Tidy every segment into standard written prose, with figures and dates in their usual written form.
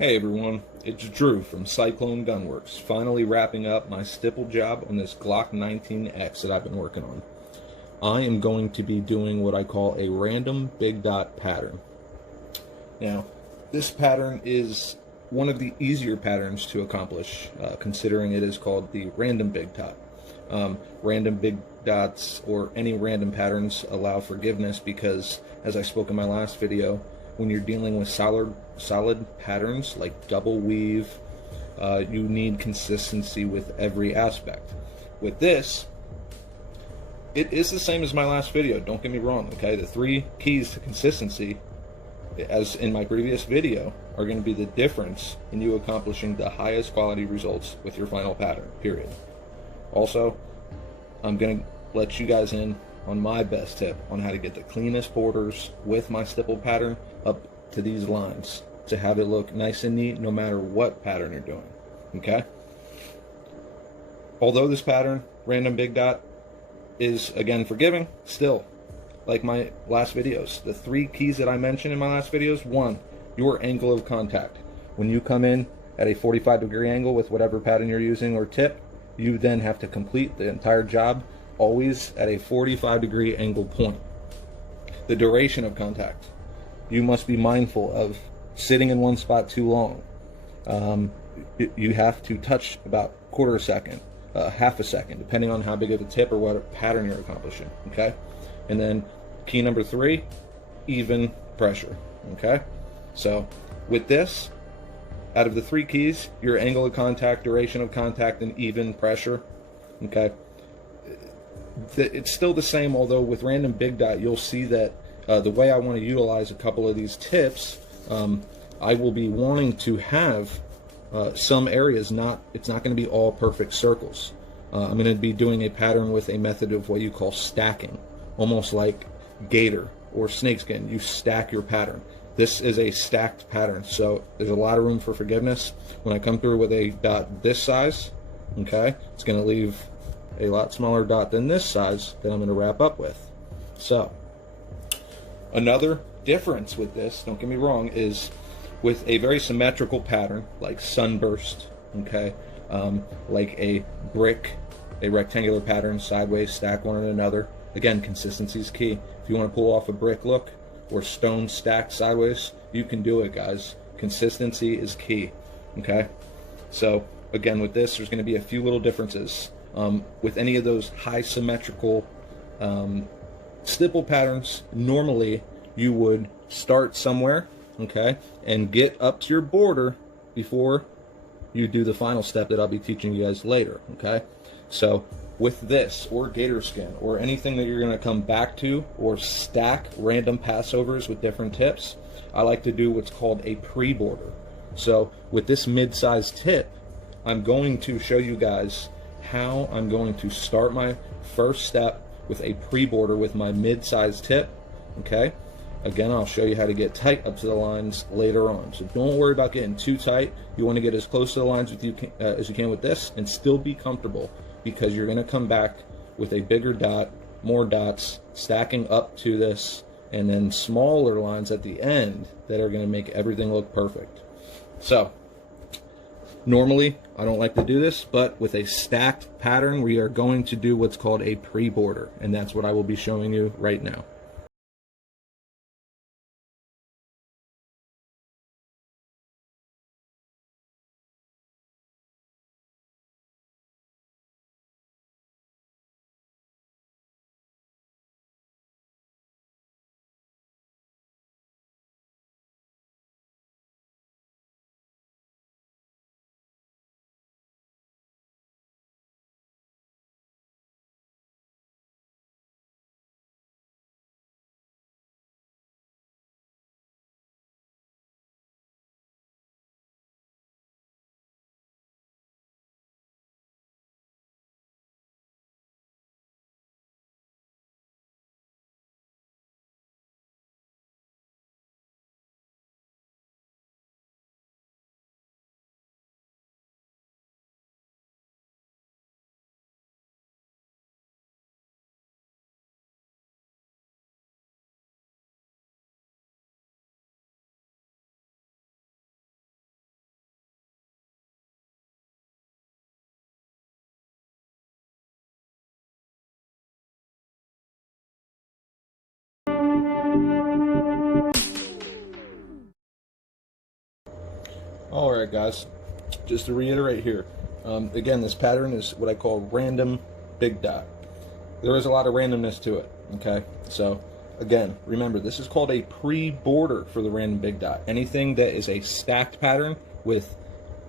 Hey everyone, it's Drew from Cyclone Gunworks, finally wrapping up my stipple job on this Glock 19X that I've been working on. I am going to be doing what I call a random big dot pattern. Now, this pattern is one of the easier patterns to accomplish, considering it is called the random big dot. Random big dots or any random patterns allow forgiveness because, as I spoke in my last video, when you're dealing with solid patterns like double weave, you need consistency with every aspect. With this, it is the same as my last video, don't get me wrong, okay? The 3 keys to consistency, as in my previous video, are going to be the difference in you accomplishing the highest quality results with your final pattern, period. Also, I'm going to let you guys in on my best tip on how to get the cleanest borders with my stipple pattern up to these lines to have it look nice and neat no matter what pattern you're doing, okay? Although this pattern, random big dot, is again forgiving, still, like my last videos, the 3 keys that I mentioned in my last videos: 1, your angle of contact. When you come in at a 45-degree angle with whatever pattern you're using or tip, you then have to complete the entire job always at a 45-degree angle point. The duration of contact. You must be mindful of sitting in one spot too long. You have to touch about quarter a second, half a second, depending on how big of a tip or what pattern you're accomplishing, okay? And then key number 3, even pressure, okay? So with this, out of the 3 keys, your angle of contact, duration of contact, and even pressure, okay? It's still the same, although with random big dot, you'll see that the way I want to utilize a couple of these tips, I will be wanting to have some areas it's not going to be all perfect circles. I'm going to be doing a pattern with a method of what you call stacking, almost like gator or snakeskin. You stack your pattern. This is a stacked pattern, so there's a lot of room for forgiveness. When I come through with a dot this size, okay, it's going to leave a lot smaller dot than this size that I'm going to wrap up with. So another difference with this, don't get me wrong, is with a very symmetrical pattern like sunburst, okay, like a brick, a rectangular pattern sideways stack one on another. Again, consistency is key. If you want to pull off a brick look or stone stacked sideways, you can do it, guys. Consistency is key, okay? So again, with this, there's going to be a few little differences. With any of those high symmetrical stipple patterns, normally you would start somewhere, okay, and get up to your border before you do the final step that I'll be teaching you guys later, okay? So with this, or gator skin, or anything that you're going to come back to, or stack random passovers with different tips, I like to do what's called a pre-border. So with this mid-sized tip, I'm going to show you guys how I'm going to start my first step with a pre-border with my mid-sized tip, okay? Again, I'll show you how to get tight up to the lines later on. So don't worry about getting too tight. You want to get as close to the lines as you can with this and still be comfortable, because you're going to come back with a bigger dot, more dots, stacking up to this, and then smaller lines at the end that are going to make everything look perfect. So normally, I don't like to do this, but with a stacked pattern, we are going to do what's called a pre-border, and that's what I will be showing you right now. Alright guys, just to reiterate here, again, this pattern is what I call random big dot. There is a lot of randomness to it, okay? So again, remember, this is called a pre-border for the random big dot. Anything that is a stacked pattern with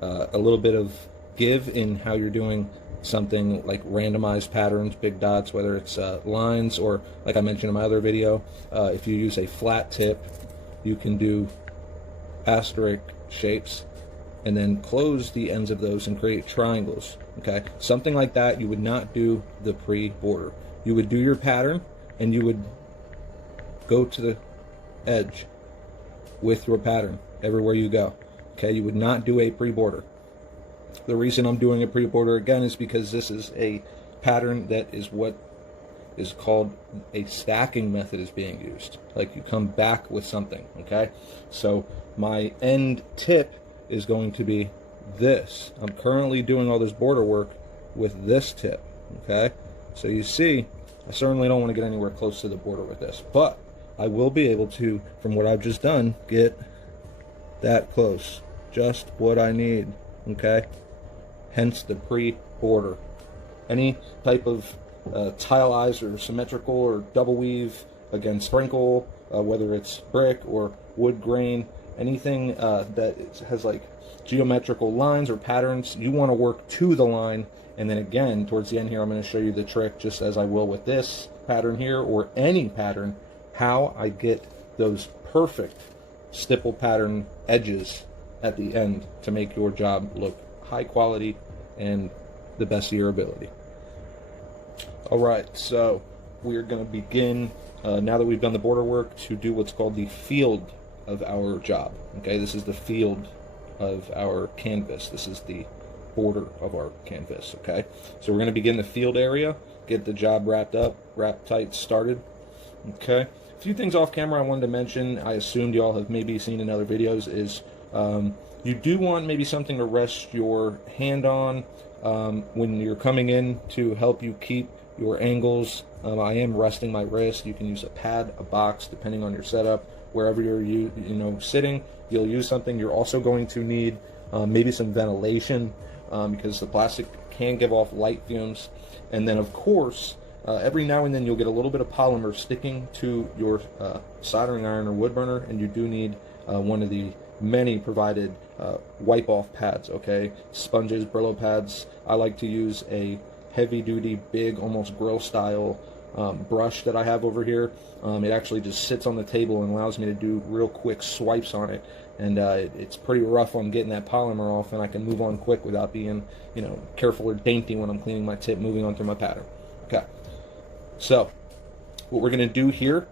a little bit of give in how you're doing something like randomized patterns, big dots, whether it's lines or, like I mentioned in my other video, if you use a flat tip, you can do asterisk shapes and then close the ends of those and create triangles. Okay, something like that, you would not do the pre-border. You would do your pattern and you would go to the edge with your pattern everywhere you go. Okay, you would not do a pre-border. The reason I'm doing a pre-border again is because this is a pattern that is what is called a stacking method is being used. Like you come back with something, okay? So my end tip is going to be this. I'm currently doing all this border work with this tip, okay? So you see, I certainly don't want to get anywhere close to the border with this, but I will be able to, from what I've just done, get that close. Just what I need, okay? Hence the pre-border. Any type of tileize or symmetrical or double weave, again, sprinkle, whether it's brick or wood grain, anything that has like geometrical lines or patterns, you want to work to the line. And then again, towards the end here, I'm going to show you the trick, just as I will with this pattern here or any pattern, how I get those perfect stipple pattern edges at the end to make your job look high quality and the best of your ability. Alright, so we're going to begin, now that we've done the border work, to do what's called the field of our job. Okay, this is the field of our canvas. This is the border of our canvas, okay? So we're going to begin the field area, get the job wrapped up, wrapped tight, started, okay? A few things off camera I wanted to mention, I assumed y'all have maybe seen in other videos, is you do want maybe something to rest your hand on when you're coming in to help you keep your angles. I am resting my wrist. You can use a pad, a box, depending on your setup. Wherever you're sitting, you'll use something. You're also going to need maybe some ventilation because the plastic can give off light fumes. And then, of course, every now and then you'll get a little bit of polymer sticking to your soldering iron or wood burner, and you do need one of the many provided wipe-off pads, okay? Sponges, Brillo pads. I like to use a heavy-duty, big, almost grill-style brush that I have over here. It actually just sits on the table and allows me to do real quick swipes on it, and it's pretty rough on getting that polymer off, and I can move on quick without being, careful or dainty when I'm cleaning my tip, moving on through my pattern. Okay, so what we're going to do here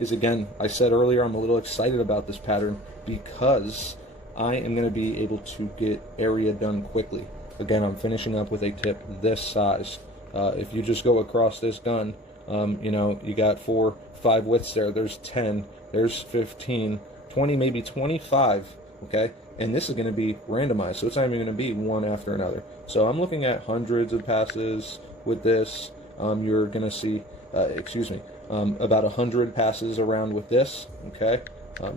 is, again, I said earlier, I'm a little excited about this pattern because I am going to be able to get area done quickly. Again, I'm finishing up with a tip this size. If you just go across this gun, you got 4, 5 widths there. There's 10, there's 15, 20, maybe 25, okay? And this is going to be randomized, so it's not even going to be one after another. So I'm looking at hundreds of passes with this. You're going to see, about 100 passes around with this, okay?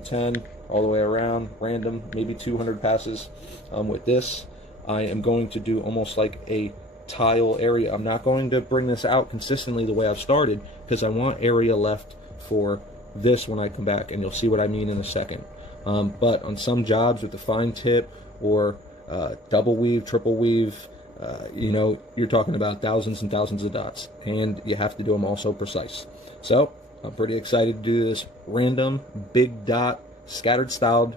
10 all the way around, random, maybe 200 passes with this. I am going to do almost like a tile area. I'm not going to bring this out consistently the way I've started because I want area left for this when I come back, and you'll see what I mean in a second. But on some jobs with the fine tip or double weave, triple weave, you're talking about thousands and thousands of dots, and you have to do them also precise. So I'm pretty excited to do this random big dot scattered styled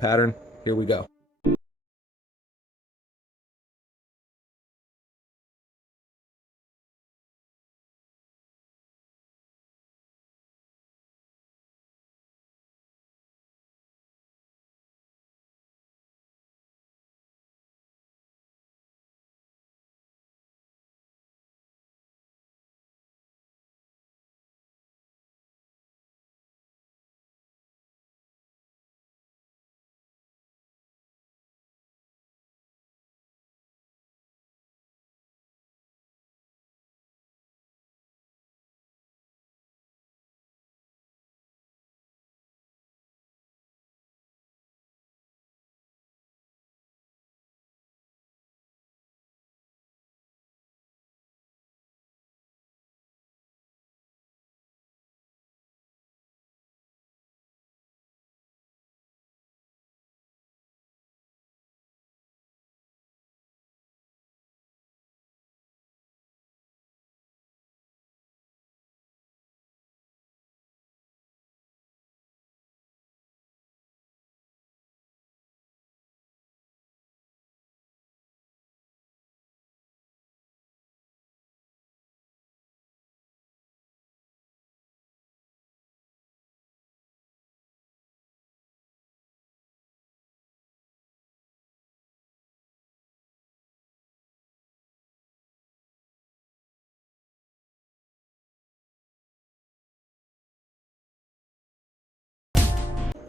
pattern. Here we go.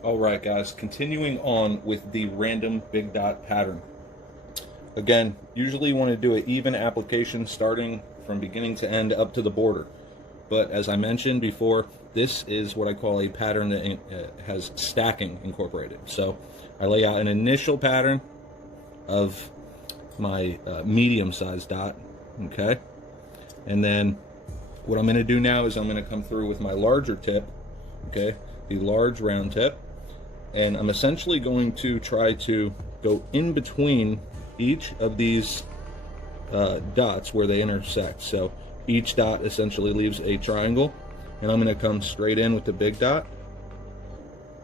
Alright guys, continuing on with the random big dot pattern. Again, usually you want to do an even application starting from beginning to end up to the border. But as I mentioned before, this is what I call a pattern that has stacking incorporated. So I lay out an initial pattern of my medium-sized dot, okay? And then what I'm going to do now is I'm going to come through with my larger tip, okay, the large round tip, and I'm essentially going to try to go in between each of these dots where they intersect. So each dot essentially leaves a triangle, and I'm going to come straight in with the big dot,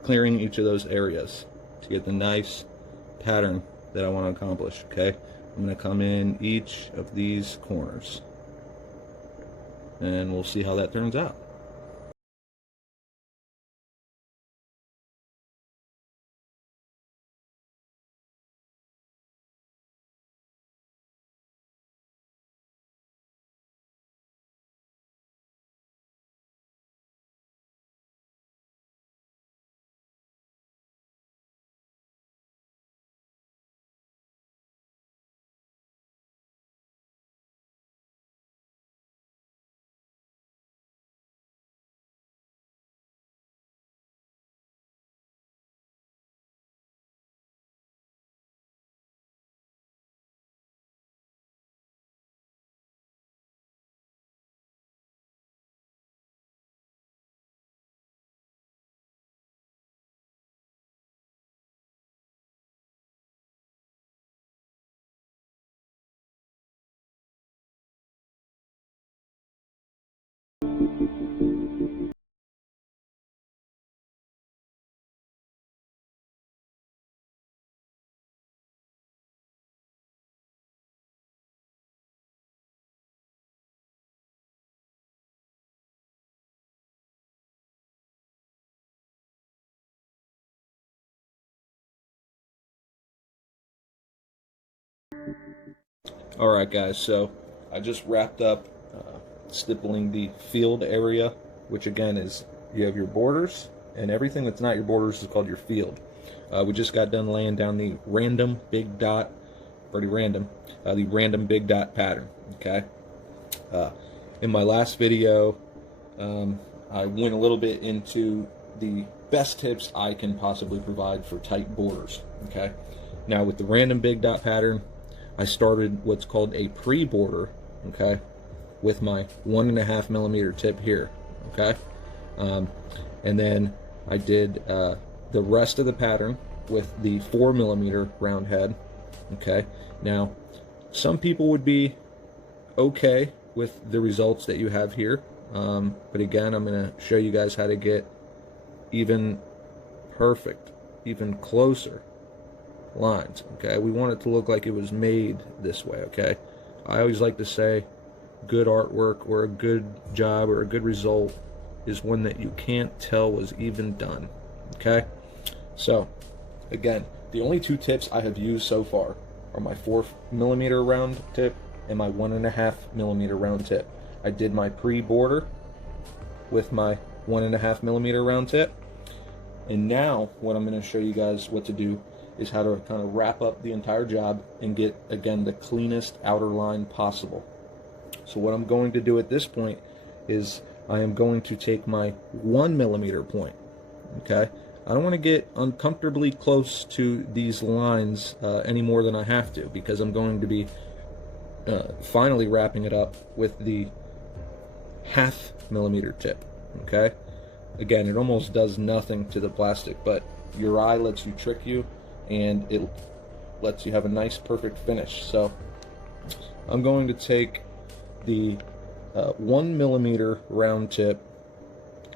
clearing each of those areas to get the nice pattern that I want to accomplish. Okay, I'm going to come in each of these corners, and we'll see how that turns out. Alright guys, so I just wrapped up stippling the field area, which again is, you have your borders, and everything that's not your borders is called your field. We just got done laying down the random big dot, pretty random, the random big dot pattern, okay? In my last video, I went a little bit into the best tips I can possibly provide for tight borders, okay? Now with the random big dot pattern, I started what's called a pre-border, okay, with my 1.5 millimeter tip here, okay, and then I did the rest of the pattern with the 4 millimeter round head, okay. Now, some people would be okay with the results that you have here, but again, I'm going to show you guys how to get even perfect, even closer lines, okay? We want it to look like it was made this way, okay? I always like to say good artwork or a good job or a good result is one that you can't tell was even done, okay? So, again, the only two tips I have used so far are my 4 millimeter round tip and my 1.5 millimeter round tip. I did my pre-border with my 1.5 millimeter round tip, and now what I'm going to show you guys what to do is how to kind of wrap up the entire job and get, again, the cleanest outer line possible. So what I'm going to do at this point is I am going to take my 1 millimeter point, okay? I don't want to get uncomfortably close to these lines any more than I have to, because I'm going to be finally wrapping it up with the 0.5 millimeter tip, okay? Again, it almost does nothing to the plastic, but your eye lets you trick you, and it lets you have a nice perfect finish. So I'm going to take the 1 millimeter round tip,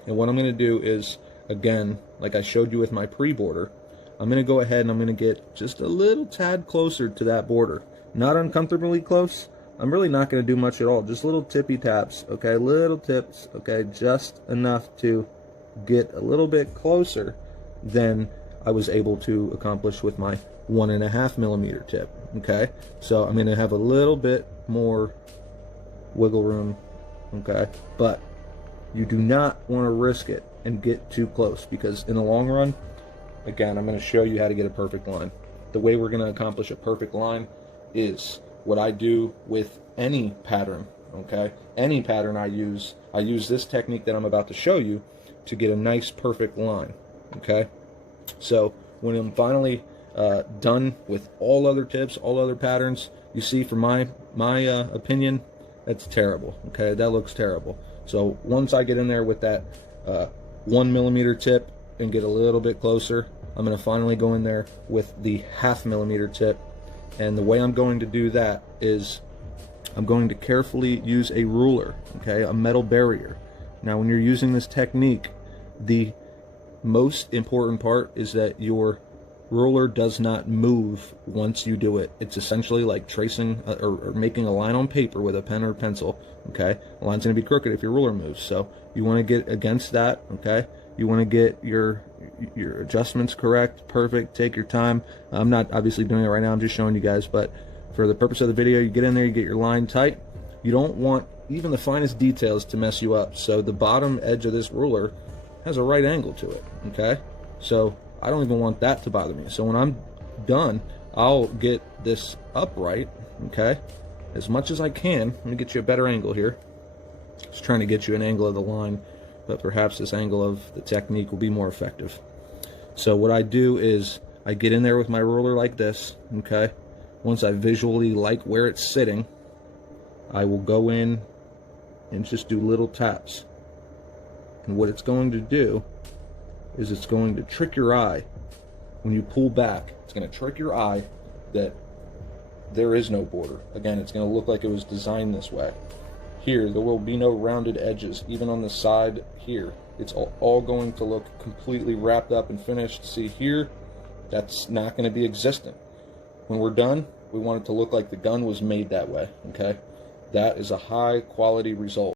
and what I'm going to do is, again, like I showed you with my pre-border, I'm going to go ahead and I'm going to get just a little tad closer to that border. Not uncomfortably close. I'm really not going to do much at all, just little tippy taps, okay, little tips, okay, just enough to get a little bit closer than I was able to accomplish with my 1.5 millimeter tip, okay? So I'm going to have a little bit more wiggle room, okay? But you do not want to risk it and get too close, because in the long run, Again, I'm going to show you how to get a perfect line. The way we're going to accomplish a perfect line is what I do with any pattern, okay? Any pattern I use this technique that I'm about to show you to get a nice perfect line, okay? So when I'm finally done with all other tips, all other patterns, you see, from my opinion, that's terrible, okay? That looks terrible. So once I get in there with that 1mm tip and get a little bit closer, I'm going to finally go in there with the 0.5mm tip. And the way I'm going to do that is I'm going to carefully use a ruler, okay, a metal barrier. Now when you're using this technique, the most important part is that your ruler does not move once you do it. It's essentially like tracing or making a line on paper with a pen or pencil, okay? The line's going to be crooked if your ruler moves, so you want to get against that, okay? You want to get your adjustments correct, perfect, take your time. I'm not obviously doing it right now, I'm just showing you guys, but for the purpose of the video, you get in there, you get your line tight. You don't want even the finest details to mess you up, so the bottom edge of this ruler has a right angle to it, okay? So I don't even want that to bother me. So when I'm done, I'll get this upright, okay, as much as I can. Let me get you a better angle here. Just trying to get you an angle of the line, but perhaps this angle of the technique will be more effective. So what I do is I get in there with my ruler like this, okay? Once I visually like where it's sitting, I will go in and just do little taps. And what it's going to do is it's going to trick your eye. When you pull back, it's going to trick your eye that there is no border. Again, it's going to look like it was designed this way. Here, there will be no rounded edges, even on the side here. It's all going to look completely wrapped up and finished. See here, that's not going to be existent. When we're done, we want it to look like the gun was made that way, okay? That is a high quality result.